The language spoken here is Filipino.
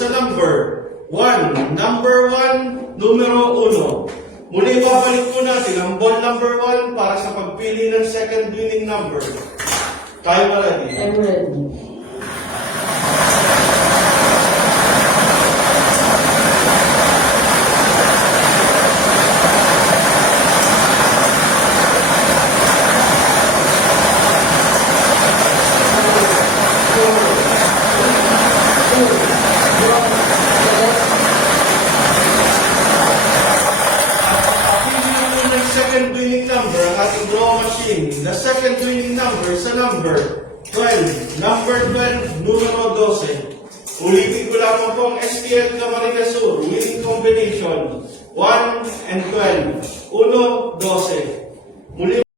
sa number 1. Number 1, numero 1. Muli babalik po natin ang ball number 1 para sa pagpili ng second winning number. Tayo ba ready? I'm ready. Second winning number ang ating draw machine. The second winning number sa number 12. Number 12, numero 12. Ulitin ko lamang po ang STL Camarines Sur. Winning combination 1 and 12. 1, 12. Muli